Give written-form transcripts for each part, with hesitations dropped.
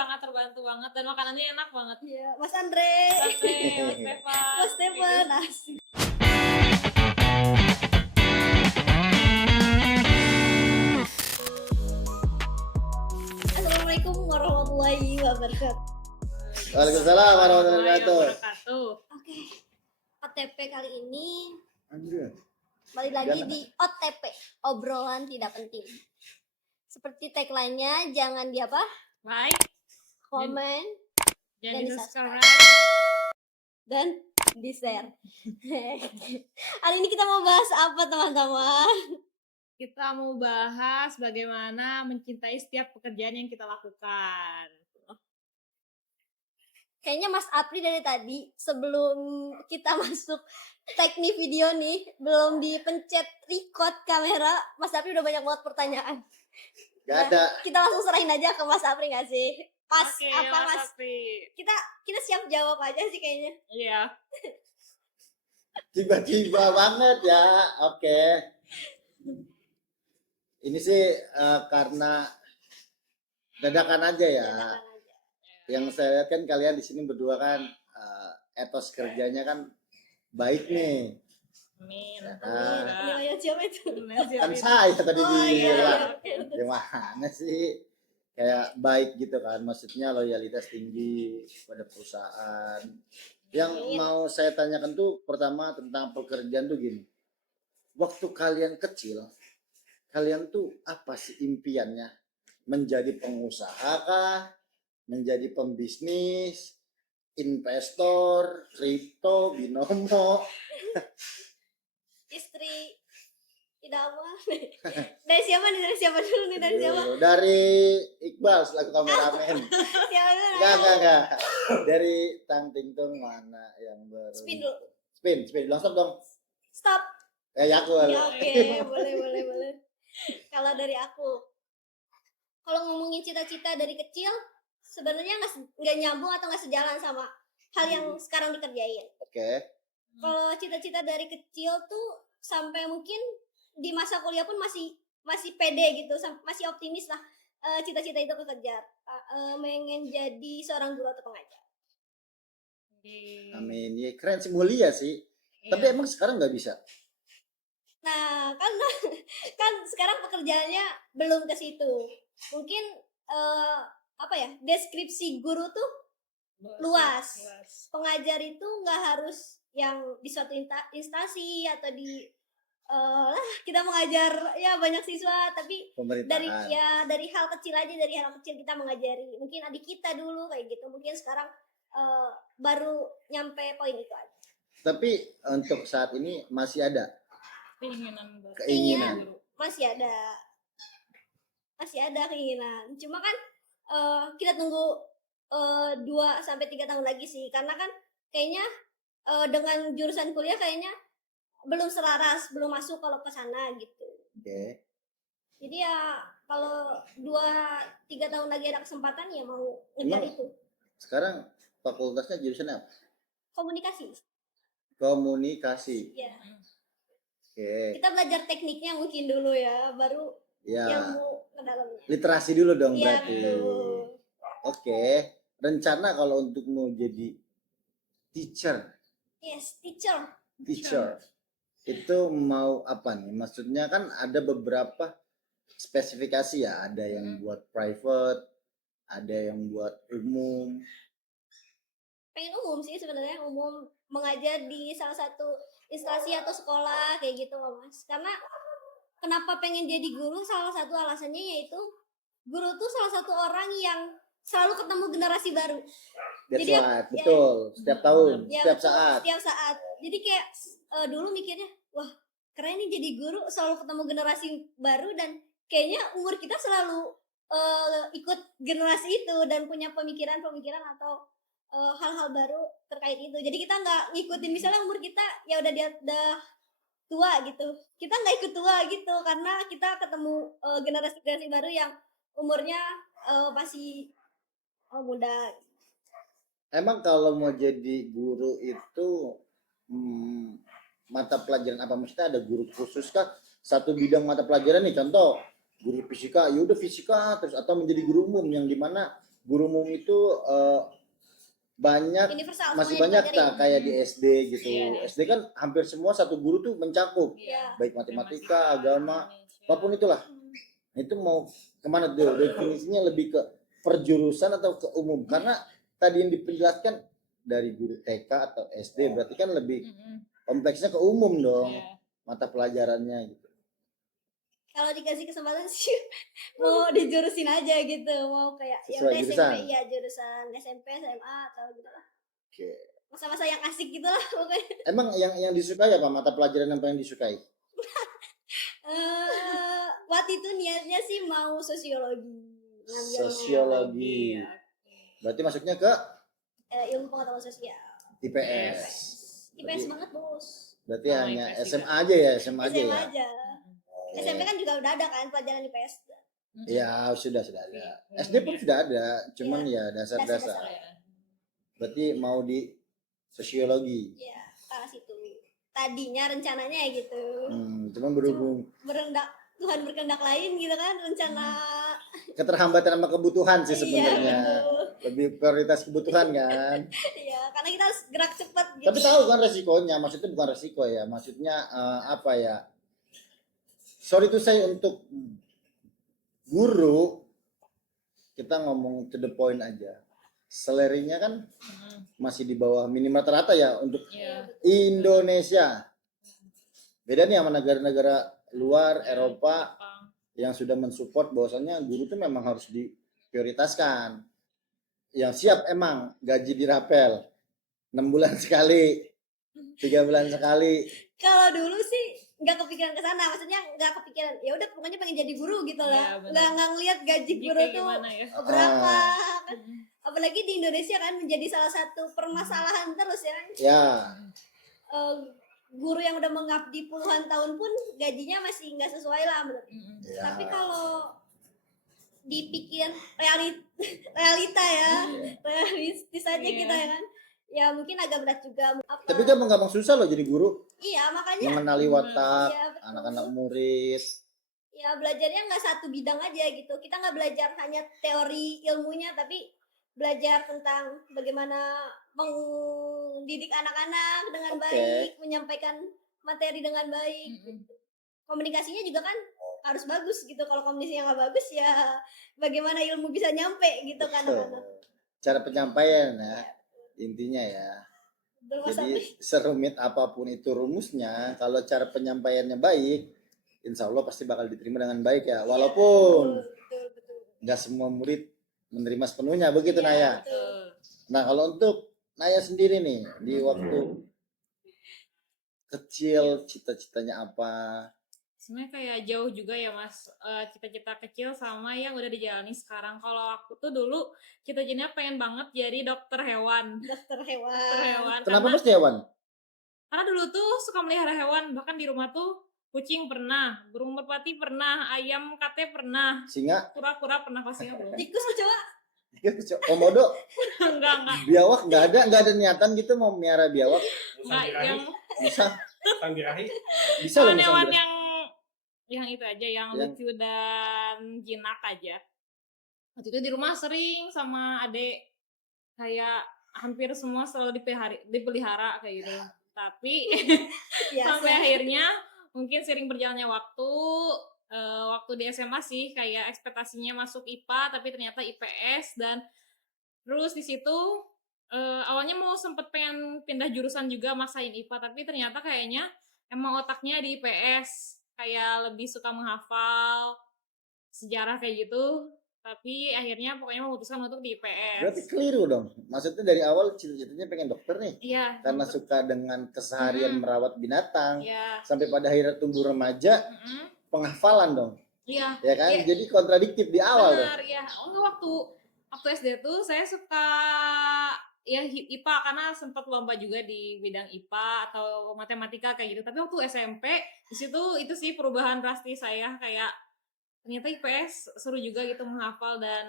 sangat terbantu banget dan makanannya enak banget. Iya, Mas Andre. Mas Stefan. Asik. Assalamualaikum warahmatullahi wabarakatuh. Waalaikumsalam warahmatullahi wabarakatuh. Oke, OTP kali ini Anjir. balik lagi di OTP, obrolan tidak penting. Seperti tagline-nya, jangan di apa? Like, Komen, jangan di subscribe. dan di share. Hari ini kita mau bahas apa teman-teman? Kita mau bahas bagaimana mencintai setiap pekerjaan yang kita lakukan. Kayaknya Mas Apri dari tadi sebelum kita masuk teknik video nih belum dipencet record kamera, Mas Apri udah banyak banget pertanyaan. Gak ada. Kita langsung serahin aja ke Mas Apri nggak sih? Mas, Oke, apa Mas? Apri. Kita siap jawab aja sih kayaknya. Iya. Tiba-tiba banget ya. Oke. Ini sih karena dadakan aja ya. Dadakan aja. Yang saya lihat kan kalian di sini berdua kan etos kerjanya kan baik nih. Amin. Nilainya siapa itu? Kan saya tadi Oh, iya, bilang. oke. Gimana sih? Kayak baik gitu kan. Maksudnya loyalitas tinggi pada perusahaan. Yang mau saya tanyakan tuh pertama tentang pekerjaan tuh gini. Waktu kalian kecil, kalian tuh apa sih impiannya? Menjadi pengusaha kah? Menjadi pembisnis? Investor? Kripto? Binomo? Istri idaman. Dari siapa nih? Dari siapa dulu nih? Dari siapa? Dari Iqbal selaku kameramen. Siapa dulu? Enggak. Dari Tang Ting Tung mana yang Spin dulu. Spin. Langsung dong. Stop. Ya aku. Ya, oke, boleh. Kalau dari aku, kalau ngomongin cita-cita dari kecil, sebenarnya nggak nyambung atau nggak sejalan sama hal yang sekarang dikerjain. Oke. Kalau cita-cita dari kecil tuh sampai mungkin di masa kuliah pun masih pede gitu, masih optimis lah. Cita-cita itu kekejar. Pengen jadi seorang guru atau pengajar. Amin. Ya keren sih, mulia sih. Tapi emang sekarang nggak bisa. Nah, kan sekarang pekerjaannya belum ke situ. Mungkin apa ya? Deskripsi guru tuh luas. Pengajar itu nggak harus yang di suatu instansi atau di kita mengajar ya banyak siswa, tapi dari hal kecil aja, dari hal kecil kita mengajari. Mungkin adik kita dulu kayak gitu. Mungkin sekarang baru nyampe poin itu aja. Tapi untuk saat ini masih ada keinginan. Masih ada keinginan. Cuma kan kita tunggu 2-3 tahun lagi sih, karena kan kayaknya dengan jurusan kuliah kayaknya belum selaras, belum masuk kalau ke sana gitu. Oke. Jadi ya kalau 2-3 tahun lagi ada kesempatan ya mau ngejar itu. Sekarang fakultasnya jurusan apa? Komunikasi. Iya. Oke. Kita belajar tekniknya mungkin dulu ya, baru ilmu ke dalamnya. Literasi dulu dong Iya, berarti. betul. Oke. Rencana kalau untuk mau jadi teacher. Yes, teacher. Itu mau apa nih? Maksudnya kan ada beberapa spesifikasi ya. Ada yang buat private, ada yang buat umum. Pengen umum sih sebenarnya, umum mengajar di salah satu instansi atau sekolah kayak gitu Mas. Karena kenapa pengen jadi guru, salah satu alasannya yaitu guru tuh salah satu orang yang selalu ketemu generasi baru. Jadi betul, setiap tahun, setiap saat. Jadi kayak dulu mikirnya, wah keren nih jadi guru, selalu ketemu generasi baru dan kayaknya umur kita selalu ikut generasi itu dan punya pemikiran atau hal-hal baru terkait itu. Jadi kita nggak ngikutin, misalnya umur kita ya udah tua gitu, kita nggak ikut tua gitu, karena kita ketemu generasi baru yang umurnya masih muda. Emang kalau mau jadi guru itu mata pelajaran apa, maksudnya ada guru khusus kah? Satu bidang mata pelajaran nih, contoh guru fisika, yaudah fisika terus, atau menjadi guru umum yang dimana guru umum itu banyak, Universal masih semuanya banyak dipelajarin. kayak di SD gitu. Iya, di SD kan hampir semua satu guru tuh mencakup, Iya. baik matematika, agama, Indonesia. apapun itulah. Itu mau kemana tuh? Definisinya lebih ke perjurusan atau ke umum? Karena tadi yang dipenjelaskan dari guru TK atau SD berarti kan lebih kompleksnya ke umum dong, Iya. mata pelajarannya gitu. Kalau dikasih kesempatan sih mau dijurusin aja gitu, mau kayak ya Sesuai udah jurusan? SMP ya jurusan SMP SMA atau gitu lah, Oke. masa-masa yang asik gitu lah pokoknya. Emang yang disukai apa? Mata pelajaran yang paling disukai? Waktu itu niatnya sih mau sosiologi, ngambilnya Sosiologi. Iya. Berarti masuknya ke ilmu pengetahuan sosial. IPS. IPS banget bos. Berarti Oh, hanya IPS SMA juga. aja ya, SMA aja SMA ya. aja. SMP kan juga udah ada kan pelajaran IPS. Ya sudah ada. Iya. SD pun sudah ada, cuman ya dasar-dasar. Dasar-dasar. Berarti mau di sosiologi. Ya, ke arah situ. Tadinya rencananya ya gitu. Cuman berhubung Tuhan berkehendak lain gitu kan, rencana. keterhambatan sama kebutuhan sih Iya, sebenarnya. betul. Lebih prioritas kebutuhan kan. Iya, karena kita harus gerak cepat gitu. Tapi tahu kan resikonya, maksudnya bukan resiko ya, maksudnya apa ya? Sorry tuh saya untuk guru, kita ngomong to the point aja. Salary-nya kan masih di bawah minim rata-rata ya untuk Iya. Indonesia. Beda nih sama negara-negara luar Eropa Jepang. yang sudah mensupport bahwasannya guru itu memang harus diprioritaskan. Yang siap emang gaji dirapel 6 bulan sekali, 3 bulan sekali. Kalau dulu sih nggak kepikiran ke sana, maksudnya nggak kepikiran ya udah pokoknya pengen jadi guru gitu lah. Iya, benar. Nggak ngelihat gaji Jadi guru kayak tuh gimana ya? berapa kan. Apalagi di Indonesia kan menjadi salah satu permasalahan terus ya. Ya, Guru yang udah mengabdi puluhan tahun pun gajinya masih nggak sesuai lah menurut. ya. Tapi kalau dipikir realita ya, realistis aja Iya. kita ya kan. Ya mungkin agak berat juga. Tapi gampang-gampang susah loh jadi guru, Iya makanya. mengenali watak Iya, betul. anak-anak murid. Ya belajarnya nggak satu bidang aja gitu. Kita nggak belajar hanya teori ilmunya, tapi belajar tentang bagaimana mendidik anak-anak dengan Oke. baik, menyampaikan materi dengan baik. Komunikasinya juga kan harus bagus gitu. Kalau komunikasinya nggak bagus ya bagaimana ilmu bisa nyampe gitu kan anak-anak. Cara penyampaian ya, intinya ya. Bermasalah. Jadi serumit apapun itu rumusnya, kalau cara penyampaiannya baik, insya Allah pasti bakal diterima dengan baik ya. Walaupun Betul. nggak semua murid menerima sepenuhnya, begitu Iya, Naya. betul. Nah kalau untuk Naya sendiri nih, di waktu kecil cita-citanya apa? Sebenarnya kayak jauh juga ya Mas, cita-cita kecil sama yang udah dijalani sekarang. Kalau aku tuh dulu cita-citanya pengen banget jadi dokter hewan. Dokter Dokter hewan. hewan. Kenapa Karena, mesti hewan? karena dulu tuh suka melihara hewan, bahkan di rumah tuh kucing pernah, burung merpati pernah, ayam kate pernah, Singa? kura-kura pernah pastinya belum. Tikus coba. Komodo? enggak. Biawak nggak ada niatan gitu mau melihara biawak? Enggak yang Bisa? Tanggirahi. Bisa loh hewan misalnya. yang itu aja, yang Yang- lucu dan jinak aja. Waktu itu di rumah sering sama adek kayak hampir semua selalu dipelihara kayak gitu. Tapi Biasa. sampai akhirnya mungkin sering berjalannya waktu waktu di SMA sih kayak ekspektasinya masuk IPA tapi ternyata IPS, dan terus di situ awalnya mau sempet pengen pindah jurusan juga maksain IPA, tapi ternyata kayaknya emang otaknya di IPS kayak lebih suka menghafal sejarah kayak gitu, tapi akhirnya pokoknya memutuskan untuk di IPS. Berarti keliru dong. Maksudnya dari awal cita-citanya pengen dokter nih. Iya. Karena suka dengan keseharian merawat binatang. Iya. Sampai pada akhirnya tumbuh remaja, penghafalan dong. Iya. Ya kan? Iya. Jadi kontradiktif di awal dong. Benar, ya. Oh, enggak, waktu SD tuh saya suka ya IPA karena sempat lomba juga di bidang IPA atau matematika kayak gitu. Tapi waktu SMP di situ itu sih perubahan drastis saya, kayak ternyata IPS seru juga gitu menghafal, dan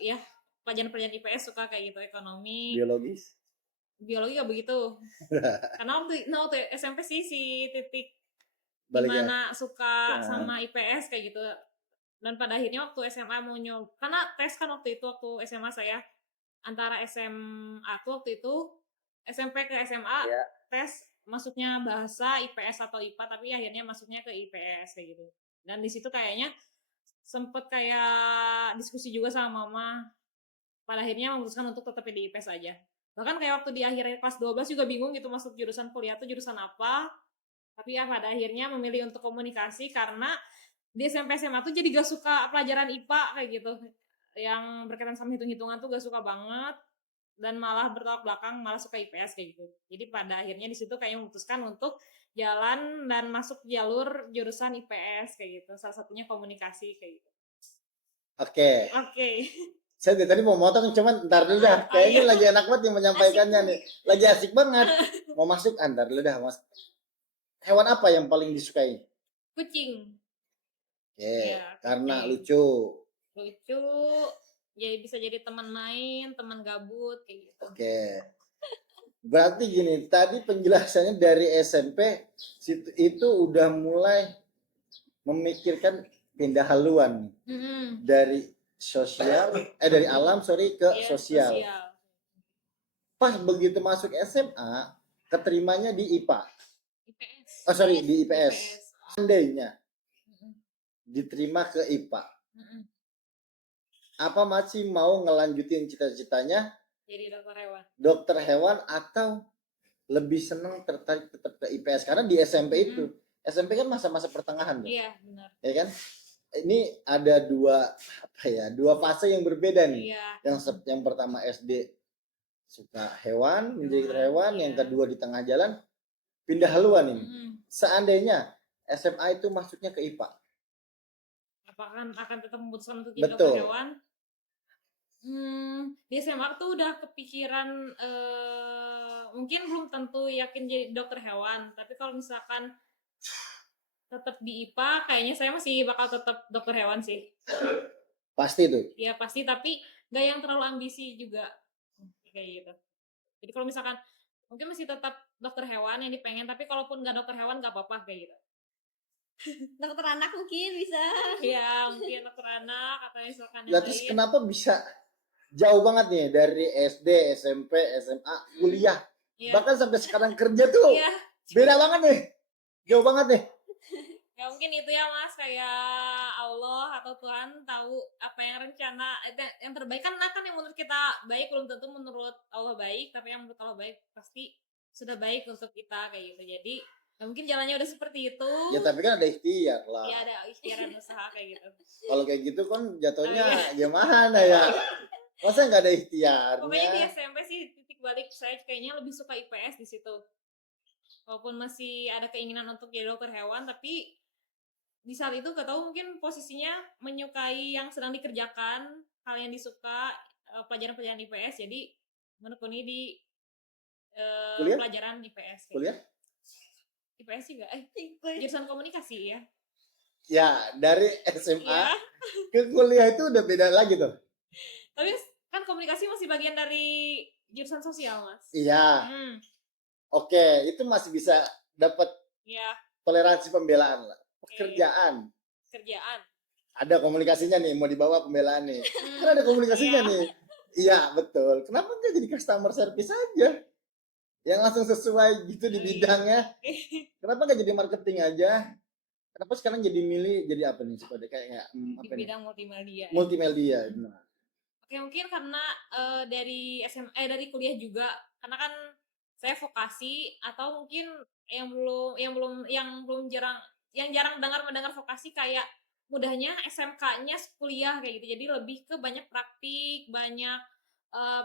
ya pelajaran-pelajaran IPS suka kayak gitu, ekonomi, Biologis. biologi gak begitu. Karena waktu SMP sih si titik Baliknya. dimana suka sama IPS kayak gitu. Dan pada akhirnya waktu SMA mau karena tes kan waktu itu waktu SMA saya antara SMA tuh waktu itu SMP ke SMA Ya. tes masuknya bahasa IPS atau IPA tapi akhirnya masuknya ke IPS kayak gitu. Dan di situ kayaknya sempet kayak diskusi juga sama mama. Pada akhirnya memutuskan untuk tetap di IPS aja. Bahkan kayak waktu di akhir kelas 12 juga bingung gitu masuk jurusan kuliah tuh jurusan apa. Tapi ya pada akhirnya memilih untuk komunikasi karena di SMP SMA tuh jadi gak suka pelajaran IPA kayak gitu. Yang berkaitan sama hitung-hitungan tuh gak suka banget dan malah bertolak belakang malah suka IPS kayak gitu. Jadi pada akhirnya di situ kayaknya memutuskan untuk jalan dan masuk jalur jurusan IPS kayak gitu. Salah satunya komunikasi kayak gitu. Oke. Oke. Saya dari tadi mau motong cuman ntar dulu dah. Oh, Kayaknya iya. lagi enak banget yang menyampaikannya Asik nih. Lagi asik banget. Mau masuk antar dulu dah, Mas. Hewan apa yang paling disukai? Kucing. Oke, Iya, karena kucing. lucu. Lucu. Jadi bisa jadi teman main, teman gabut kayak gitu. Oke. Berarti gini, tadi penjelasannya dari SMP itu udah mulai memikirkan pindah haluan dari dari alam sorry ke Iya, sosial. Pas begitu masuk SMA, keterimanya di IPA. IPS. Oh sorry, di IPS. IPS. Seandainya diterima ke IPA, apa masih mau ngelanjutin cita-citanya Jadi dokter hewan. dokter hewan atau lebih senang tertarik tetap ke IPS? Karena di SMP itu, SMP kan masa-masa pertengahan tuh. Iya, benar. Ya kan? Ini ada dua fase yang berbeda nih. Iya. Yang pertama SD suka hewan, menjadi dokter hewan, Iya. yang kedua di tengah jalan pindah haluan ini. Seandainya SMA itu masuknya ke IPA, apakah akan tetap memutuskan untuk jadi betul. dokter hewan? Di SMA tuh udah kepikiran mungkin belum tentu yakin jadi dokter hewan, tapi kalau misalkan tetap di IPA kayaknya saya masih bakal tetap dokter hewan sih. Pasti tuh. Iya pasti, tapi gak yang terlalu ambisi juga kayak gitu. Jadi kalau misalkan mungkin masih tetap dokter hewan yang dipengen, tapi kalaupun gak dokter hewan gak apa-apa kayak gitu. dokter anak mungkin bisa. Iya, mungkin dokter anak atau misalkan yang Lah terus lain. kenapa bisa jauh banget nih dari SD, SMP, SMA, kuliah, bahkan sampai sekarang kerja tuh beda banget nih, jauh banget nih. Ya mungkin itu ya Mas, kayak Allah atau Tuhan tahu apa yang rencana yang terbaik kan yang menurut kita baik belum tentu menurut Allah baik, tapi yang menurut Allah baik pasti sudah baik untuk kita kayak gitu. Jadi ya mungkin jalannya udah seperti itu. Ya tapi kan ada ikhtiar lah. Iya ada ikhtiar dan usaha kayak gitu. Kalau kayak gitu kan jatuhnya gimana ya? Masa nggak ada ikhtiarnya? Pokoknya di SMP sih titik balik saya kayaknya lebih suka IPS di situ. Walaupun masih ada keinginan untuk jadi dokter hewan, tapi di saat itu gak tahu mungkin posisinya menyukai yang sedang dikerjakan, hal yang disuka, pelajaran-pelajaran IPS, jadi menekuni di pelajaran IPS. Kuliah? IPS juga, jurusan komunikasi ya. Ya, dari SMA ke kuliah itu udah beda lagi tuh. Tapi kan komunikasi masih bagian dari jurusan sosial, Mas. Iya. Oke, itu masih bisa dapat toleransi pembelaan lah. Pekerjaan. Ada komunikasinya nih, mau dibawa pembelaan nih. Kan ada komunikasinya nih. Iya, betul. Kenapa nggak jadi customer service aja? Yang langsung sesuai gitu di bidangnya. Kenapa nggak jadi marketing aja? Kenapa sekarang jadi milih jadi apa nih? Kayak di bidang multimedia. Multimedia. Nah. Oke, mungkin karena dari dari kuliah juga, karena kan saya vokasi atau mungkin yang jarang mendengar vokasi kayak mudahnya SMK-nya kuliah kayak gitu. Jadi lebih ke banyak praktik, banyak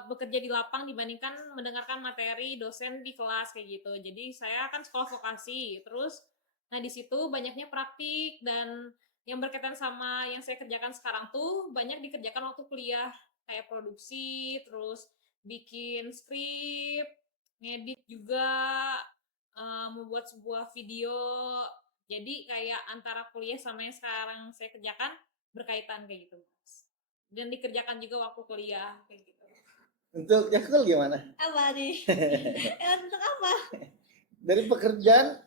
bekerja di lapang dibandingkan mendengarkan materi dosen di kelas kayak gitu. Jadi saya kan sekolah vokasi, terus nah di situ banyaknya praktik dan yang berkaitan sama yang saya kerjakan sekarang tuh banyak dikerjakan waktu kuliah, kayak produksi, terus bikin skrip, ngedit juga, membuat sebuah video. Jadi kayak antara kuliah sama yang sekarang saya kerjakan berkaitan kayak gitu, Mas. Dan dikerjakan juga waktu kuliah kayak gitu. Untuk Yakul gimana? Apa nih? Untuk apa? Dari pekerjaan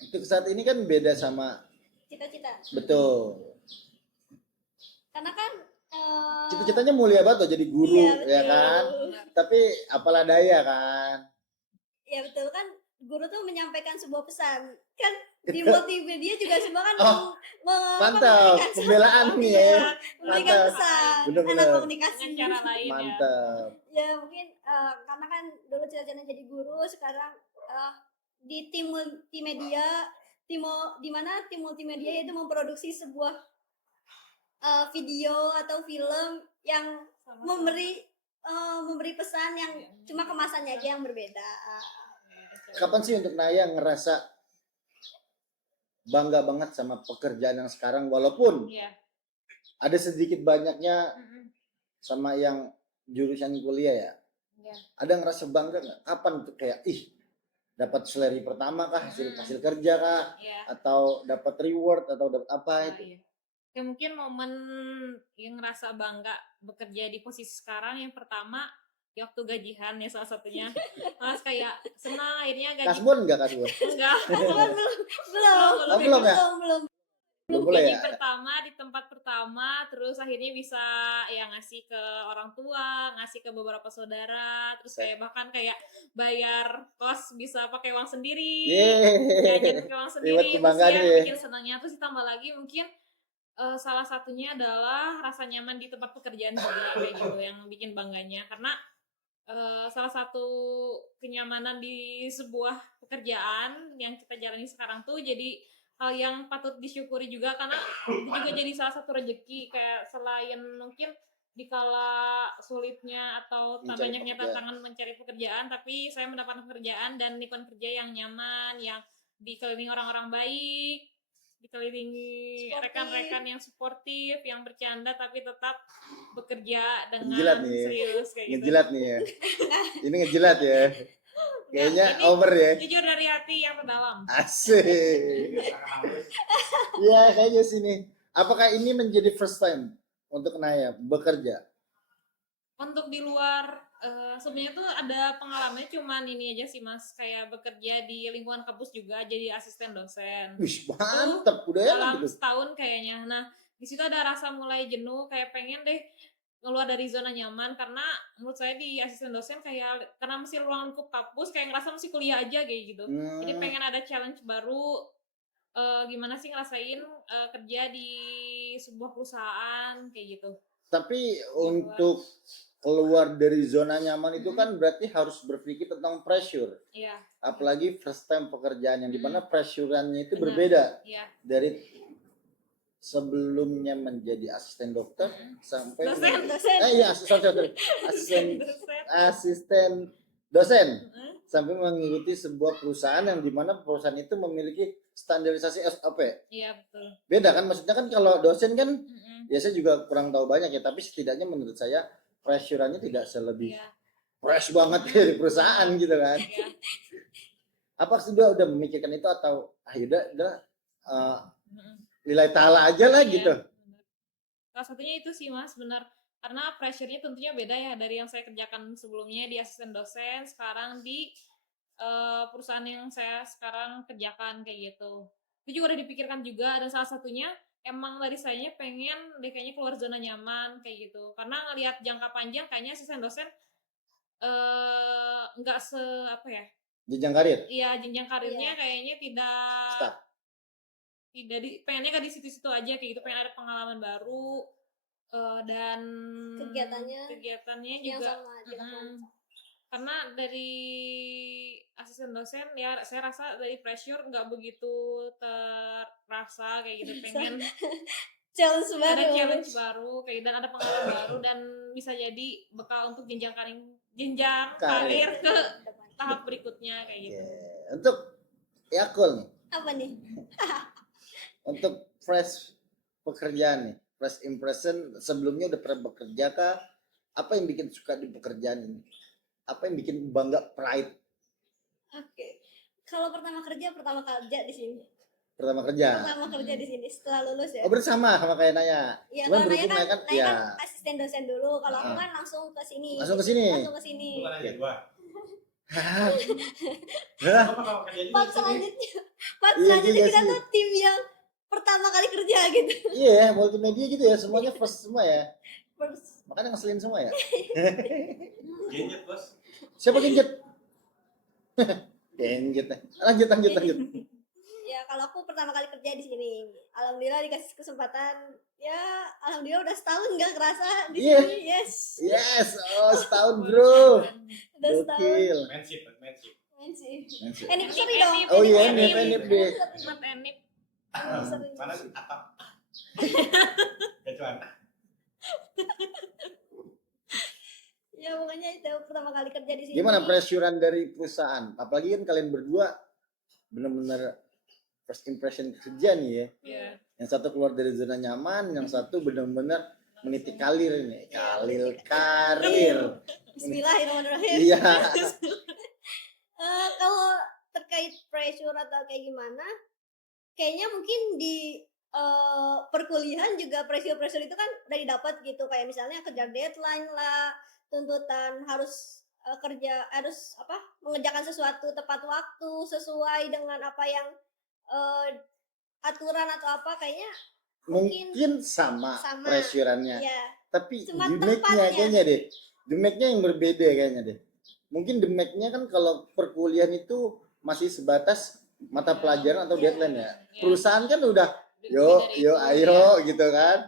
untuk saat ini kan beda sama cita-cita. Betul. Karena kan Cita-citanya mulia banget loh, jadi guru, iya, ya betul. kan? Tapi apalah daya kan. Ya betul kan, guru tuh menyampaikan sebuah pesan kan, di multimedia juga semua kan Oh, mantap, memberikan pembelaan nih ya. iya, memberikan Mantap. pesan Bener-bener. anak komunikasi dengan cara lain ya. Mantap. ya mungkin karena kan dulu cita-citanya jadi guru, sekarang di tim multimedia, di mana tim multimedia itu memproduksi sebuah video atau film yang Sama-sama. memberi pesan yang cuma kemasannya aja yang berbeda. Kapan sih untuk Naya ngerasa bangga banget sama pekerjaan yang sekarang, walaupun Iya. ada sedikit banyaknya Mm-mm. sama yang jurusan kuliah ya? Iya. Ada ngerasa bangga nggak? Kapan tuh kayak dapat salary pertama kah, hasil kerja kah, Iya. atau dapat reward atau dapat apa Ah, itu? iya. Ya mungkin momen yang ngerasa bangga bekerja di posisi sekarang yang pertama di waktu gajian ya salah satunya. Mas kayak senang akhirnya gaji Kasbon nggak kasbon? enggak. belum Oh, belum ya? belum Belum boleh Gaji ya? pertama di tempat pertama, terus akhirnya bisa ya ngasih ke orang tua, ngasih ke beberapa saudara, terus kayak bahkan kayak bayar kos bisa pakai uang sendiri, jajan pakai uang sendiri, Reward itu sih kebanggaan yang ya. bikin senangnya. Terus ditambah lagi mungkin salah satunya adalah rasa nyaman di tempat pekerjaan juga kayak gitu yang bikin bangganya, karena salah satu kenyamanan di sebuah pekerjaan yang kita jalani sekarang tuh jadi hal yang patut disyukuri juga, karena itu juga jadi salah satu rezeki, kayak selain mungkin dikala sulitnya atau Mencari banyaknya pekerjaan. tantangan mencari pekerjaan, tapi saya mendapatkan pekerjaan dan lingkungan kerja yang nyaman, yang dikelilingi orang-orang baik, dikelilingi Sportif. rekan-rekan yang suportif, yang bercanda tapi tetap bekerja dengan Ngejilat nih ya. serius kayak gitu. Ngejilat nih ya. Ini ngejilat ya. Kayaknya ini over ya. Jujur dari hati yang terdalam. Asik. Ya kayaknya sini. Apakah ini menjadi first time untuk Naya bekerja? Untuk di luar sebenarnya tuh ada pengalamannya, cuman ini aja sih Mas, kayak bekerja di lingkungan kampus juga jadi asisten dosen. Wih, mantep, udah enak Dalam gitu. setahun kayaknya. Nah, di situ ada rasa mulai jenuh, kayak pengen deh keluar dari zona nyaman, karena menurut saya di asisten dosen kayak karena masih ruang lingkup kampus kayak ngerasa masih kuliah aja kayak gitu. Jadi pengen ada challenge baru, gimana sih ngerasain kerja di sebuah perusahaan kayak gitu. Tapi untuk keluar dari zona nyaman itu kan berarti harus berpikir tentang pressure. Iya. Apalagi first time pekerjaan yang dimana pressure-nya itu Benar. berbeda Iya. dari sebelumnya menjadi asisten dokter sampai dosen iya asisten dosen sampai mengikuti sebuah perusahaan yang dimana perusahaan itu memiliki standarisasi SOP. Iya betul. Beda kan, maksudnya kan kalau dosen kan ya saya juga kurang tahu banyak ya, tapi setidaknya menurut saya pressure-nya tidak selebih Iya. fresh banget dari perusahaan gitu kan. Iya. Apa sudah memikirkan itu atau udah nilai ta'ala aja lah Iya, gitu. benar. Salah satunya itu sih Mas, benar. Karena pressure-nya tentunya beda ya dari yang saya kerjakan sebelumnya di asisten dosen, sekarang di perusahaan yang saya sekarang kerjakan kayak gitu. Itu juga udah dipikirkan juga, dan salah satunya emang dari sayanya pengen deh kayaknya keluar zona nyaman kayak gitu. Karena ngelihat jangka panjang kayaknya asisten dosen nggak apa ya? Jenjang karir. Iya, jenjang karirnya kayaknya Start. pengennya kan di situ-situ aja kayak gitu, pengen ada pengalaman baru dan kegiatannya yang juga sama dilakukan. karena dari asisten dosen ya saya rasa dari pressure nggak begitu terasa kayak gitu, pengen challenge baru. ada challenge baru kayak, dan ada pengalaman baru, dan bisa jadi bekal untuk jenjang karir ke tahap berikutnya kayak gitu. Untuk Yakul nih, Apa nih? untuk fresh pekerjaan nih, fresh impression, sebelumnya udah pernah bekerja kah? Apa yang bikin suka di pekerjaan ini? Apa yang bikin bangga, pride? Oke. Kalau pertama kerja di sini. Pertama kerja di sini setelah lulus ya. Oh, bersama sama kayak Naya. Iya, Cuman kalau Naya berhubung kan, ya. asisten dosen dulu. Kalau aku kan langsung ke sini. Langsung ke sini. Bukan aja dua. Part selanjutnya Iya juga kita sih. tuh tim yang pertama kali kerja gitu. Iya, multimedia gitu ya, semuanya first semua ya. First. Makanya ngeselin semua ya. Genjet bos. Siapa genjet? Genjet. Lanjut. Ya kalau aku pertama kali kerja di sini, alhamdulillah dikasih kesempatan. Ya alhamdulillah udah setahun nggak kerasa di Iya. sini. Yes, Yes, oh setahun bro. udah setahun. Gokil. Menship. Main sih. Menship. Anniversary dong. Oh iya, Enip, enip deh. Mat Enip. Mana sih atap? Kecuan. Ya pokoknya itu pertama kali kerja di sini. Gimana pressurean dari perusahaan? Apalagi kan kalian berdua benar-benar first impression kerja nih ya. Iya. Yang satu keluar dari zona nyaman, yang satu benar-benar meniti karir ini. Karir. Bismillahirrahmanirrahim. Iya. Kalau terkait pressure atau kayak gimana, kayaknya mungkin di perkuliahan juga pressure itu kan udah didapat gitu, kayak misalnya kejar deadline lah, tuntutan harus harus mengerjakan sesuatu tepat waktu sesuai dengan apa yang aturan atau apa, kayaknya Mungkin sama pressureannya. ya Tapi Cuma demeknya tempatnya. kayaknya deh. Demeknya yang berbeda kayaknya deh. Mungkin demeknya kan kalau perkuliahan itu masih sebatas mata pelajaran atau Iya. deadline ya. Iya. Perusahaan kan udah Lebih yuk dari yuk itu, ayo ya. gitu kan.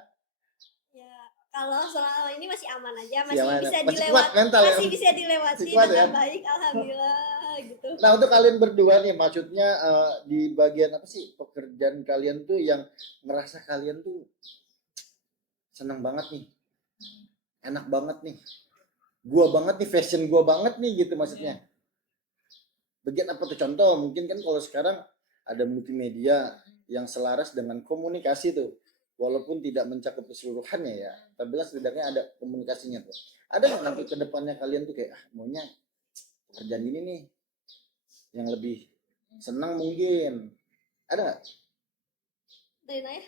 ya kalau selama ini masih aman aja, Masih masih aman. bisa Masih dilewati, kuat mental ya. masih bisa dilewati Masih kuat dengan ya. baik, alhamdulillah gitu. Nah untuk kalian berdua nih, maksudnya di bagian apa sih pekerjaan kalian tuh yang ngerasa kalian tuh senang banget nih, enak banget nih, gua banget nih, fashion gua banget nih gitu maksudnya. Bagian apa tuh? Contoh mungkin kan kalau sekarang ada multimedia yang selaras dengan komunikasi tuh, walaupun tidak mencakup keseluruhannya ya, tapi lah setidaknya ada komunikasinya tuh. Ada nggak nanti ke depannya kalian tuh kayak maunya pekerjaan ini nih yang lebih senang mungkin? Ada nggak? Dari Naya,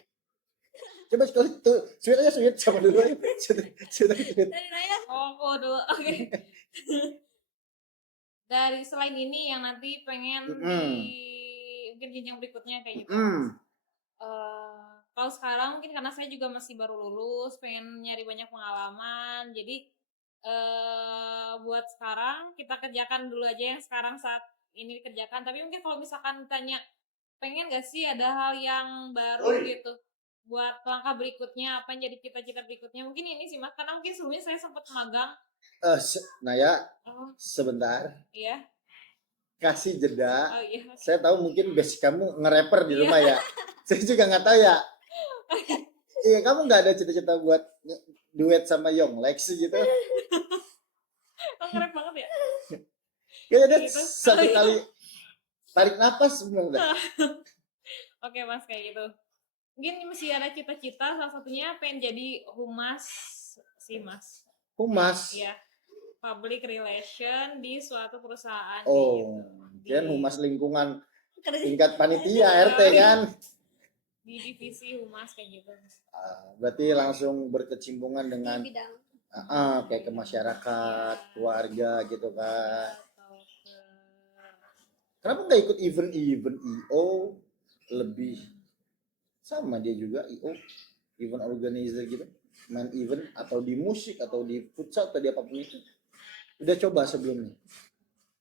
Coba sekali tuh, sweet aja sweet sama dulu aja. Sweet. dari Naya. Oh, aku dulu. Oke. Dari selain ini yang nanti pengen mungkin jenjang berikutnya kayak gitu. Kalau sekarang mungkin karena saya juga masih baru lulus, pengen nyari banyak pengalaman. Jadi buat sekarang kita kerjakan dulu aja yang sekarang saat ini dikerjakan. Tapi mungkin kalau misalkan tanya pengen gak sih ada hal yang baru gitu buat langkah berikutnya, apa yang jadi cita-cita berikutnya, mungkin ini sih Mas, karena mungkin sebelumnya saya sempat magang. Naya, Oh sebentar, iya, kasih jeda. oh iya. Saya tahu mungkin basic kamu nge-rapper di Iya. rumah ya. Saya juga nggak tahu ya. Iya, kamu nggak ada cita-cita buat duet sama Yong Lex gitu? Oh, keren banget ya. Kayaknya Gitu. satu kali tarik napas sebenarnya. Oke Mas, kayak gitu. Mungkin masih ada cita-cita, salah satunya pengen jadi humas sih Mas. Humas. Iya, public relation di suatu perusahaan. Oh, kayak kan gitu. humas lingkungan Kerja tingkat panitia RT kan. Di divisi humas kayak gitu. Berarti langsung berkecimpungan di dengan bidang kayak ke masyarakat, keluarga gitu kan. Atau ke Kenapa nggak ikut event IO lebih sama dia juga IO, event organizer gitu, main event atau di musik atau di futsal atau di apapun itu. Udah coba sebelumnya?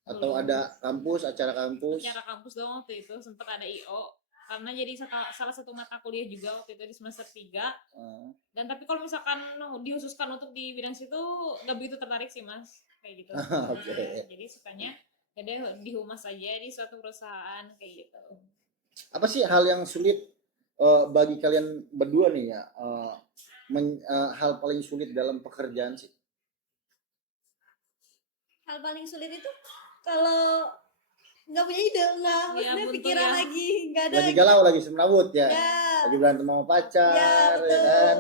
Atau ada kampus, acara kampus? acara kampus doang waktu itu, sempat ada IO. Karena jadi salah satu mata kuliah juga waktu itu di semester 3. Dan tapi kalau misalkan dihususkan untuk di bidang situ nggak begitu tertarik sih Mas, kayak gitu. Oke. Jadi sukanya ya deh di humas aja di suatu perusahaan kayak gitu. Apa sih hal yang sulit bagi kalian berdua nih ya? Hal paling sulit dalam pekerjaan sih? hal paling sulit itu kalau nggak punya ide, nggak Iya, maksudnya buntu pikiran ya. lagi, nggak ada Lagi galau, lagi semrawut ya? ya Lagi berantem sama pacar, ya ya betul kan?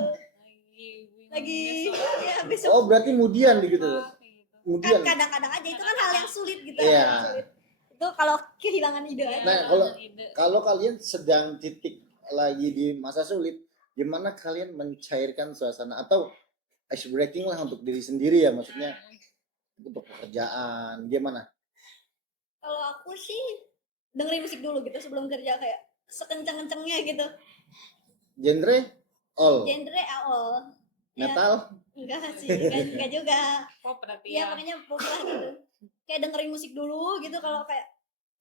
lagi besok ya besok Oh berarti kemudian gitu? apa, kayak gitu. kan Kemudian? kadang-kadang aja itu kan hal yang sulit gitu, Iya. hal yang sulit itu kalau kehilangan ide Iya, aja. Nah, kehilangan ide. kalau kalian sedang titik lagi di masa sulit, gimana kalian mencairkan suasana atau ice breaking lah untuk diri sendiri ya, maksudnya untuk pekerjaan gimana? Kalau aku sih dengerin musik dulu gitu sebelum kerja, kayak sekencang-kencangnya gitu, Genre all. Genre AOL. Ya, Metal. enggak sih, enggak juga. Pop berarti Iya, ya. makanya pop lah gitu. Kayak dengerin musik dulu gitu, kalau kayak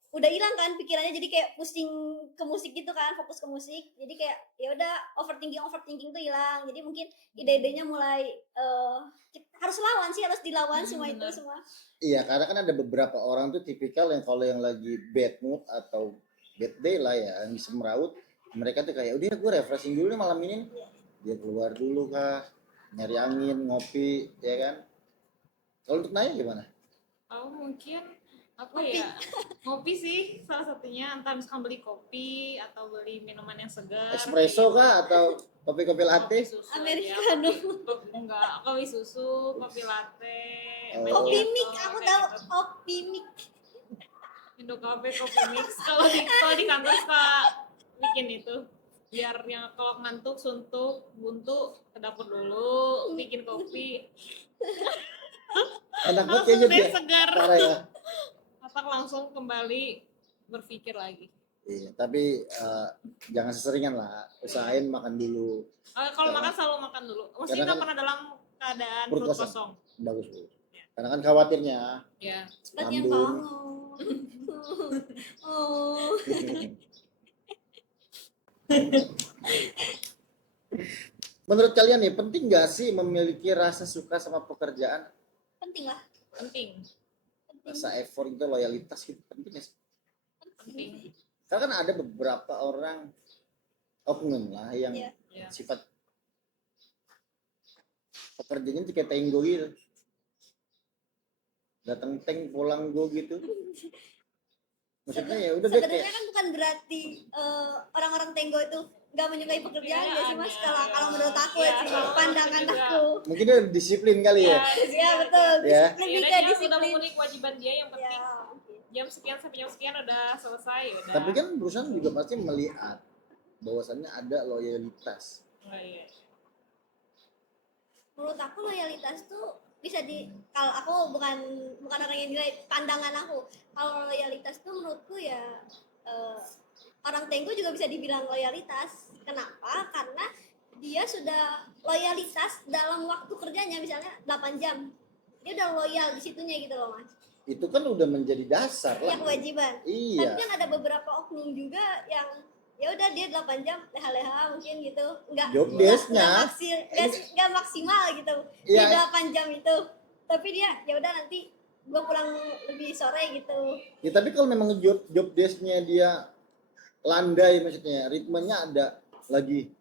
udah hilang kan pikirannya, jadi kayak pusing ke musik gitu kan, fokus ke musik. Jadi kayak ya udah overthinking tuh hilang. Jadi mungkin ide-idenya mulai harus lawan sih, harus dilawan semua itu Benar. semua. Iya, karena kan ada beberapa orang tuh tipikal yang kalau yang lagi bad mood atau bad day lah ya, yang semeraut, mereka tuh kayak udah gue refreshing dulu nih malam ini. Dia keluar dulu kah, nyari angin, ngopi, ya kan. Kalau untuk Naya gimana? Oh mungkin apa ya, ngopi sih salah satunya, entah misalkan beli kopi atau beli minuman yang segar, Espresso kayak gitu. kah atau kopi-kopi Kopi latte? susu Americano. aja, enggak, kopi susu, kopi latte, Oh. Kopi macchiato, mix, aku kayak tahu gitu. kopi mix. Indo Cafe kopi mix. Kalau di kantor suka bikin itu, biar yang kalau ngantuk, suntuk, buntu ke dapur dulu bikin kopi, Enak banget langsung kayaknya deh dia. segar, Parah ya. otak langsung kembali berpikir lagi. Iya, tapi jangan seseringan lah. Usahain makan dulu. Kalau makan selalu makan dulu, maksudnya Karena nggak kan pernah dalam keadaan perut perut kosong. kosong. Bagus bu. Karena kan khawatirnya Ya. Seperti yang lambung. kamu. Oh. Menurut kalian nih, penting nggak sih memiliki rasa suka sama pekerjaan? Penting lah. Penting. Rasa effort itu, loyalitas gitu, penting nggak sih? Penting. Karena kan ada beberapa orang oknum lah yang Iya. Ya. sifat pekerjaannya tuh kayak tenggo gitu. Datang teng pulang go gitu. Maksudnya ya udah deh Sebenarnya kayak kan bukan berarti orang-orang Tenggo itu nggak menyukai pekerjaan ya sih mas. Kalau menurut aku Iya, sih, kalau pandangan aku juga. aku. mungkin dia disiplin kali ya. Ya betul. Ya. Lebih Ya, ke dia udah disiplin. memenuhi kewajiban dia, yang penting Ya. jam sekian sampai jam sekian udah selesai, udah. Tapi kan perusahaan juga pasti melihat bahwasannya ada loyalitas. Oh, iya. Menurut aku loyalitas tuh bisa kalau aku bukan orang yang nilai, pandangan aku. Kalau loyalitas tuh menurutku ya orang Tenggo juga bisa dibilang loyalitas. Kenapa? Karena dia sudah loyalitas dalam waktu kerjanya, misalnya 8 jam. Dia udah loyal di situnya gitu loh mas. Itu kan udah menjadi dasar Iya lah. kewajiban. Iya. Tapi kan ada beberapa oknum juga yang ya udah dia 8 jam leha-leha mungkin gitu, Job desk-nya. nggak maksimal gitu Iya. di 8 jam itu, tapi dia ya udah nanti gua pulang lebih sore gitu. Ya tapi kalau memang job desk-nya dia landai, maksudnya ritmenya ada, lagi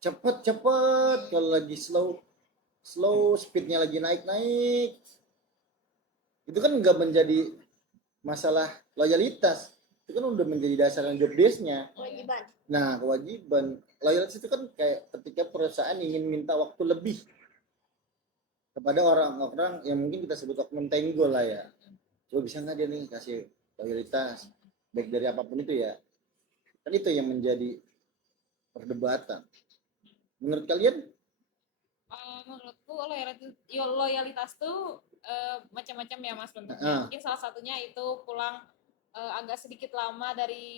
cepet, kalau lagi slow, speednya lagi naik, itu kan nggak menjadi masalah loyalitas, itu kan udah menjadi dasar job desk-nya. Kewajiban. Nah, kewajiban loyalitas itu kan kayak ketika perusahaan ingin minta waktu lebih kepada orang-orang yang mungkin kita sebut oknum Tenggo lah ya. Coba bisa nggak dia nih kasih loyalitas baik dari apapun itu ya. Kan itu yang menjadi perdebatan. Menurut kalian? Menurutku loyalitas tuh macam-macam ya mas bentuknya. Mungkin salah satunya itu pulang agak sedikit lama dari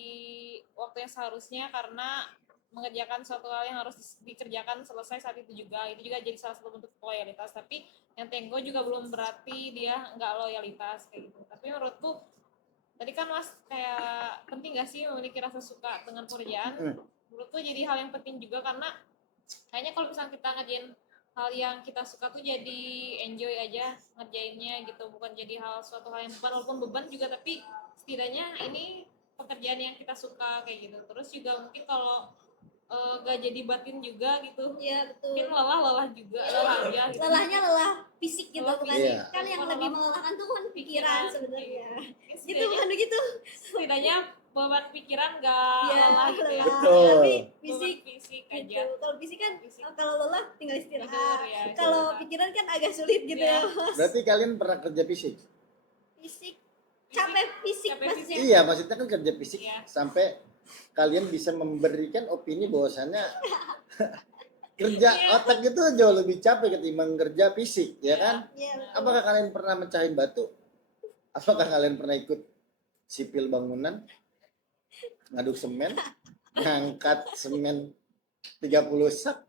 waktu yang seharusnya karena mengerjakan suatu hal yang harus dikerjakan selesai saat itu juga. Itu juga jadi salah satu bentuk loyalitas. Tapi yang Tenggo juga belum berarti dia nggak loyalitas kayak gitu. Tapi menurutku tadi kan mas kayak penting nggak sih memiliki rasa suka dengan pekerjaan? Menurutku jadi hal yang penting juga, karena kayaknya kalau misalnya kita ngerjain hal yang kita suka tuh jadi enjoy aja ngerjainnya gitu, bukan jadi suatu hal yang beban, walaupun beban juga, tapi setidaknya ini pekerjaan yang kita suka kayak gitu. Terus juga mungkin kalau gak jadi batin juga gitu. Iya betul. Mungkin lelah juga, lelah aja gitu. Lelahnya lelah fisik gitu, Lelah bukan fisik. kan yang lebih melelahkan tuh kan pikiran sebenarnya. Itu bukan begitu. Setidaknya beban pikiran gak lelah gitu ya. Betul. Tapi Fisik fisik aja. gitu. Kalau fisik kan kalau lelah tinggal istirahat. Tidur, ya, Kalau istirahat. pikiran kan agak sulit gitu Iya. ya mas. Berarti kalian pernah kerja fisik? Fisik capek fisik Capek maksudnya. Iya, maksudnya kan kerja fisik Iya. sampai kalian bisa memberikan opini bahwasannya kerja otak itu jauh lebih capek ketimbang kerja fisik, ya kan? Iya, betul. Apakah kalian pernah mecahin batu? Apakah kalian pernah ikut sipil bangunan, ngaduk semen, ngangkat semen 30 sak.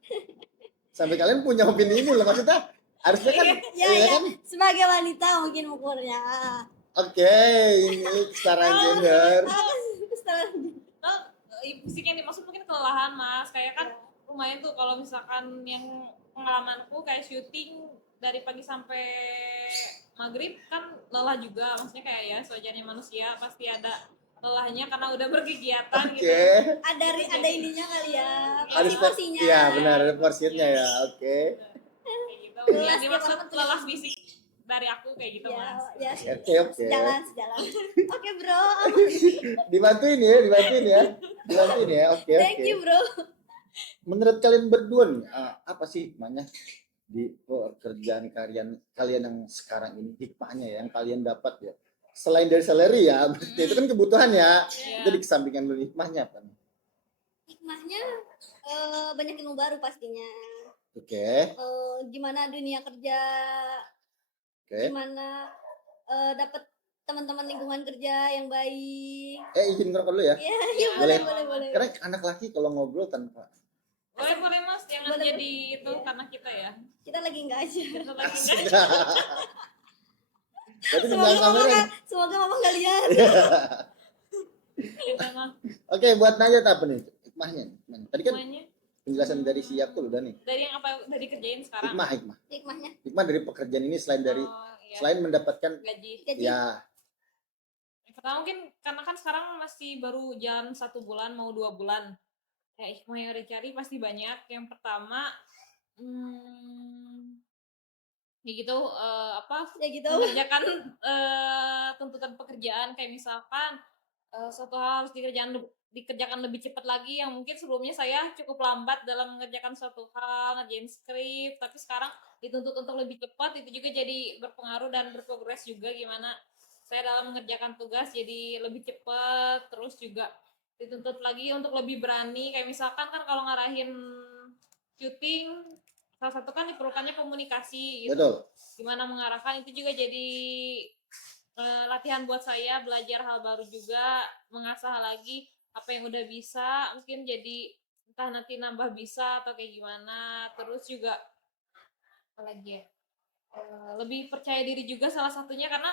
Sampai kalian punya opini ini loh, maksudnya harusnya kan Ya, ya ya. kan. Sebagai wanita mungkin ukurnya. Oke, ini kesetaraan gender. Nah, fisik yang dimaksud mungkin kelelahan mas, kayak kan lumayan tuh kalau misalkan yang pengalamanku kayak syuting dari pagi sampai maghrib kan lelah juga, maksudnya kayak ya sewajarnya manusia pasti ada lelahnya karena udah berkegiatan Oke. gitu. Ada ininya kali ya. Ada step. Porsi-porsinya. Iya, benar ada porsinya ya. Oke. Kayak gitu. Lelah Yang setiap dimaksud orang tuh. lelah fisik dari aku kayak gitu Ya, mas. ya. Oke. Sejalan. Oke, Bro. Dibantuin ya. Dibantuin ya. Oke. Thank you, Bro. Menurut kalian berdua nih, apa sih hikmahnya di pekerjaan kalian yang sekarang ini, hikmahnya yang kalian dapat ya? Selain dari salary ya, berarti itu kan kebutuhan ya. Iya. Itu dikesampingkan dulu hikmahnya kan. Hikmahnya banyak ilmu baru pastinya. Oke. Gimana dunia kerja, Oke. gimana dapat teman-teman lingkungan kerja yang baik. Izin ngerokok dulu ya. Iya, Boleh. boleh. Karena anak laki kalau ngobrol tanpa Boleh mas, jangan Boleh. jadi itu Iya. karena kita ya. Kita lagi enggak aja. Kita lagi asik. enggak. Berarti tinggal kamera. Semoga mama nggak lihat. Kita mah Oke, buat Najat apa nih hikmahnya? Tadi kan semuanya penjelasan dari si Yakul udah nih. dari yang apa udah dikerjain sekarang. Hikmahnya Hikmah dari pekerjaan ini selain dari Iya. selain mendapatkan Gaji. gaji. ya Yang pertama mungkin karena kan sekarang masih baru jalan 1 bulan mau 2 bulan. Ya hikmah yang udah cari pasti banyak. Yang pertama ya gitu Ya gitu. mengerjakan tuntutan pekerjaan kayak misalkan suatu hal harus dikerjakan lebih cepat lagi yang mungkin sebelumnya saya cukup lambat dalam mengerjakan suatu hal, ngerjain skrip, tapi sekarang dituntut untuk lebih cepat, itu juga jadi berpengaruh dan berprogres juga gimana saya dalam mengerjakan tugas jadi lebih cepat, terus juga dituntut lagi untuk lebih berani kayak misalkan kan kalau ngarahin syuting salah satu kan diperlukannya komunikasi gitu. betul. Gimana mengarahkan itu juga jadi latihan buat saya, belajar hal baru juga, mengasah lagi apa yang udah bisa, mungkin jadi entah nanti nambah bisa atau kayak gimana. Terus juga apa lagi ya, lebih percaya diri juga salah satunya karena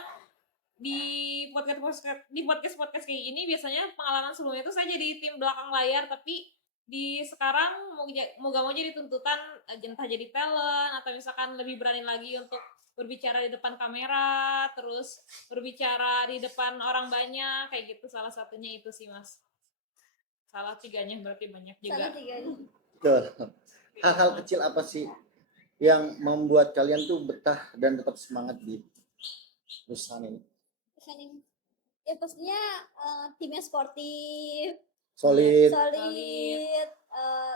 di podcast kayak gini biasanya pengalaman sebelumnya itu saya jadi tim belakang layar, tapi di sekarang mau gak mau jadi tuntutan entah jadi talent atau misalkan lebih berani lagi untuk berbicara di depan kamera, terus berbicara di depan orang banyak kayak gitu, salah satunya itu sih mas. Salah tiganya berarti banyak juga. Salah tiganya. Betul. Hal-hal kecil apa sih yang membuat kalian tuh betah dan tetap semangat di perusahaan ini? Ya pastinya timnya sportif, Solid,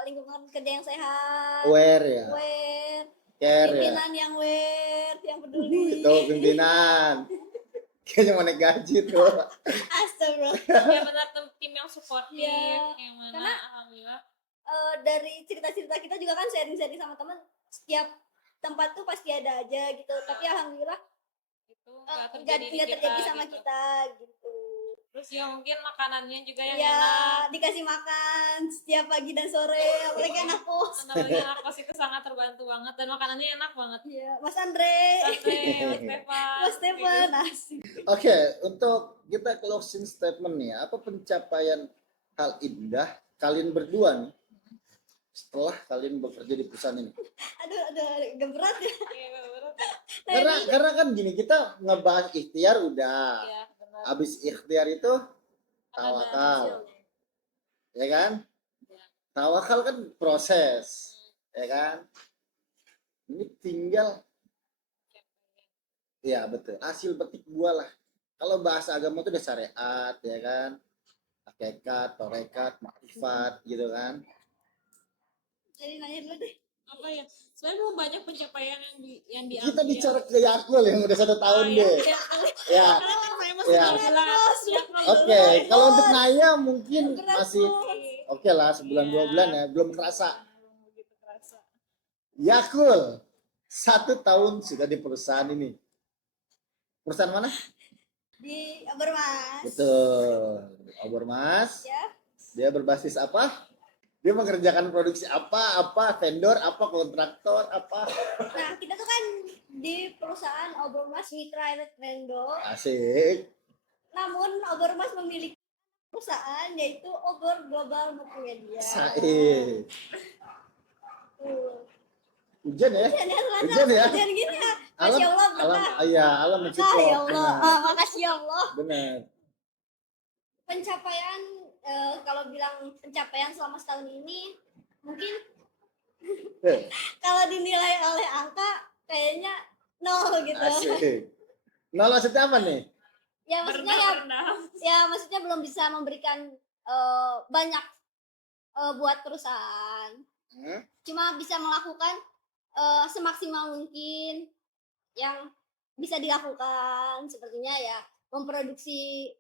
lingkungan kerja yang sehat, aware ya, care, care ya. pimpinan yang aware, yang peduli. Itu pimpinan. Kayaknya mau naik gaji tuh. Astagfirullah. Ya benar, tim yang suportif, Ya, yang mana karena alhamdulillah. Dari cerita-cerita kita juga kan sharing-sharing sama teman, setiap tempat tuh pasti ada aja gitu. Tapi alhamdulillah Itu nggak terjadi sama gitu. kita gitu. Terus ya mungkin makanannya juga yang Ya enak. dikasih makan setiap pagi dan sore, apalagi anak kos. Apalagi anak kos itu sangat terbantu banget dan makanannya enak banget. Iya, Mas Andre, Mas Stefan. asik. Oke, untuk kita closing statement nih, apa pencapaian hal indah kalian berdua nih setelah kalian bekerja di perusahaan ini? Aduh, agak berat ya. Iya, bener. Karena kan gini, kita ngebahas ikhtiar udah. Iya, benar. Habis ikhtiar itu tawakal. Ya kan? Tawakal kan proses. Ya kan? Ini tinggal ya betul, hasil petik buah lah. Kalau bahasa agama itu udah syariat, ya kan? Hakikat, torekat, makrifat gitu kan. Jadi nanya dulu deh. Apa ya? Sebenarnya belum banyak pencapaian yang diambil. Kita bicara ke Yakul yang udah 1 tahun deh. Ya. Ya. Oke, kalau untuk Naya mungkin masih oke lah, sebulan 2 bulan ya, belum kerasa. Begitu kerasa. Yakul 1 tahun sudah di perusahaan ini. Perusahaan mana? Di Obermas. Betul, Obermas. Ya. Dia berbasis apa? Dia mengerjakan produksi apa, vendor apa, kontraktor apa. Nah, kita tuh kan di perusahaan Obermas Mitra Elektrendo, Asik. namun Obermas memiliki perusahaan yaitu Ober Global Multimedia. Saik. Tuh. Hujan ya? Hujan ya, Hujan ya? hujan gini ya. Alam, Masya Allah, alam, betah. iya, alam Ah, mensupport. ya Allah, Benar. makasih ya Allah. Benar. Pencapaian, kalau bilang pencapaian selama setahun ini, mungkin Eh, kalau dinilai oleh angka, kayaknya nol gitu. Asik. Nol maksudnya apa nih? Ya maksudnya ya, Berendah. maksudnya belum bisa memberikan banyak buat perusahaan. Hmm? Cuma bisa melakukan semaksimal mungkin yang bisa dilakukan, sepertinya ya memproduksi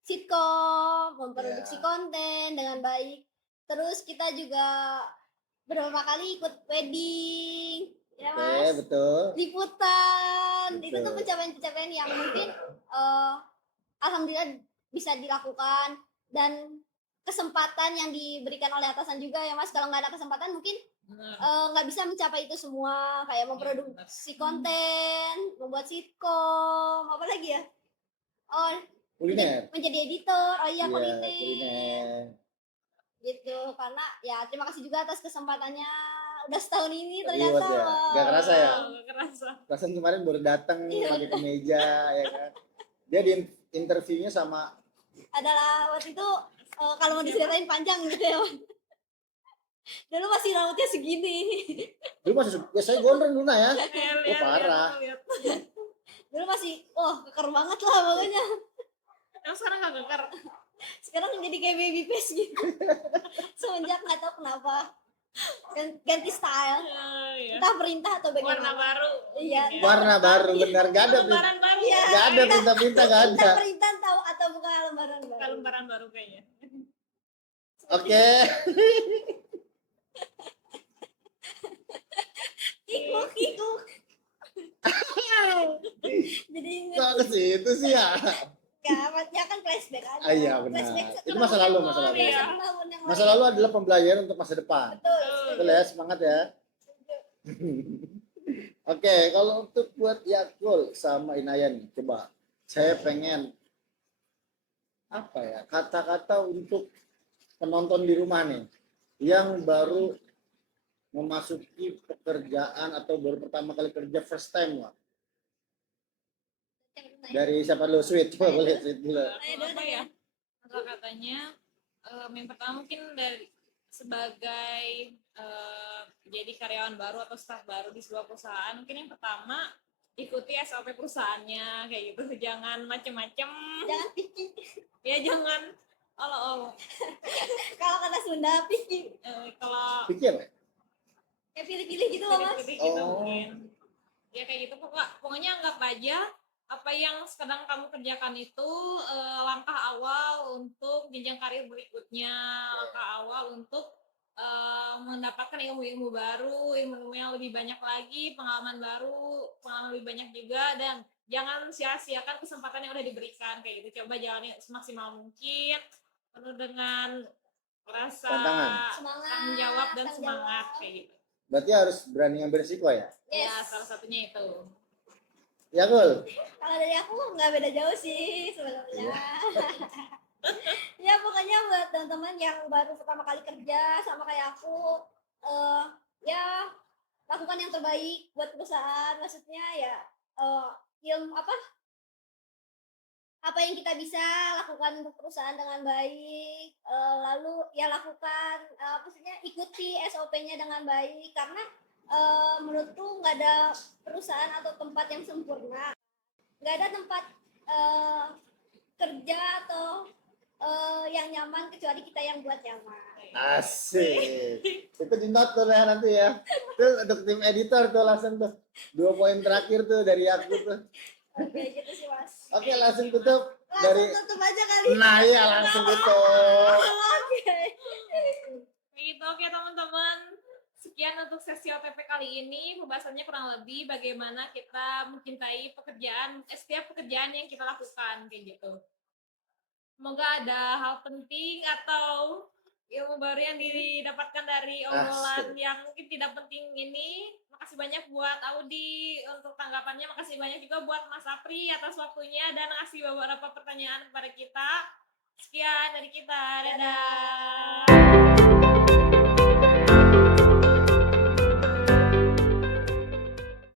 sitkom, memproduksi Ya. konten dengan baik. Terus kita juga beberapa kali ikut wedding, ya Oke, Mas, betul. liputan. Itu tuh Betul. pencapaian-pencapaian yang mungkin alhamdulillah bisa dilakukan, dan kesempatan yang diberikan oleh atasan juga ya Mas. Kalau nggak ada kesempatan mungkin Benar. nggak bisa mencapai itu semua, kayak memproduksi konten, membuat sitkom, apa lagi ya? Oh, Kuliner. menjadi editor. Oh iya, Iya, kuliner. kuliner. Gitu. Karena ya terima kasih juga atas kesempatannya udah setahun ini Reward ternyata. ya. Wah. Gak kerasa ya? Oh, kerasa. Perasaan kemarin baru datang Iya. pakai kemeja ya kan. Dia di interviewnya sama Adalah waktu itu kalau mau diceritain panjang gitu ya. Dulu masih rambutnya segini. dulu masih biasanya gondrong Luna ya. Lihat, parah. lihat. Dulu masih keker banget lah pokoknya. Yang sekarang nggak keker. Sekarang jadi kayak baby face gitu. Semenjak nggak tahu kenapa ganti style, Iya. entah perintah atau Warna bagaimana. baru. Iya. mungkin ya. Warna baru benar gak ada Lembaran baru. Iya. gak ada pinta-pinta gak ada. Entah perintah tahu atau bukan lembaran Bukan baru. lembaran baru kayaknya. Oke. Kikuk. Jadi inget Kok ke situ sih ya? ya kan flashback aja. Ah, iya benar. Flashback Itu masa lalu, masa lalu. Iya. tahun yang Masa lalu. lalu adalah pembelajaran untuk masa depan. Betul. Betul ya, semangat ya. Oke, kalau untuk buat Yakul sama Inayan, coba saya pengen apa ya, kata-kata untuk penonton di rumah nih yang baru memasuki pekerjaan atau baru pertama kali kerja first time lah. Dari siapa dulu? Sweet, coba boleh Sweet dulu. Apa ya? Kata-katanya yang pertama mungkin dari sebagai jadi karyawan baru atau staf baru di sebuah perusahaan, mungkin yang pertama ikuti SOP perusahaannya kayak gitu, jangan macem-macem, Jangan picky. ya jangan olo-olo. Kalau kata Sunda picky. Kalau Pikir ya? Ya pilih-pilih gitu loh Mas. pilih-pilih gitu Oh. mungkin, ya kayak gitu pokoknya anggap aja apa yang sedang kamu kerjakan itu langkah awal untuk jenjang karir berikutnya, langkah awal untuk mendapatkan ilmu-ilmu baru, ilmu yang lebih banyak lagi, pengalaman baru, pengalaman lebih banyak juga, dan jangan sia-siakan kesempatan yang udah diberikan kayak gitu. Coba jalani semaksimal mungkin, penuh dengan rasa Tantangan. Semangat. tanggung jawab dan tanggung semangat jawab. kayak gitu. Berarti harus berani ngambil risiko ya? Ya, Yes. salah satunya itu. Yakul. Kalau dari aku nggak beda jauh sih sebenarnya. Ya pokoknya buat teman-teman yang baru pertama kali kerja sama kayak aku, ya lakukan yang terbaik buat perusahaan. Maksudnya ya ilmu apa yang kita bisa lakukan untuk perusahaan dengan baik, lalu ya lakukan maksudnya ikuti SOP-nya dengan baik, karena menurutku nggak ada perusahaan atau tempat yang sempurna, nggak ada tempat kerja atau yang nyaman kecuali kita yang buat nyaman. Asik. Itu di note tuh ya nanti ya. Tuh untuk tim editor tuh langsung tuh. 2 poin terakhir tuh dari aku tuh. Oke gitu sih Mas. Oke, langsung tutup Langsung dari tutup aja kali. Nah, ya langsung tutup. Oke. Gitu, oke teman-teman. Sekian untuk sesi OTP kali ini. Pembahasannya kurang lebih bagaimana kita mencintai pekerjaan, setiap pekerjaan yang kita lakukan kayak gitu. Semoga ada hal penting atau ilmu baru yang didapatkan dari obrolan Asik. yang mungkin tidak penting ini. Makasih banyak buat Audi untuk tanggapannya. Makasih banyak juga buat Mas Apri atas waktunya dan ngasih beberapa pertanyaan kepada kita. Sekian dari kita. Dadah.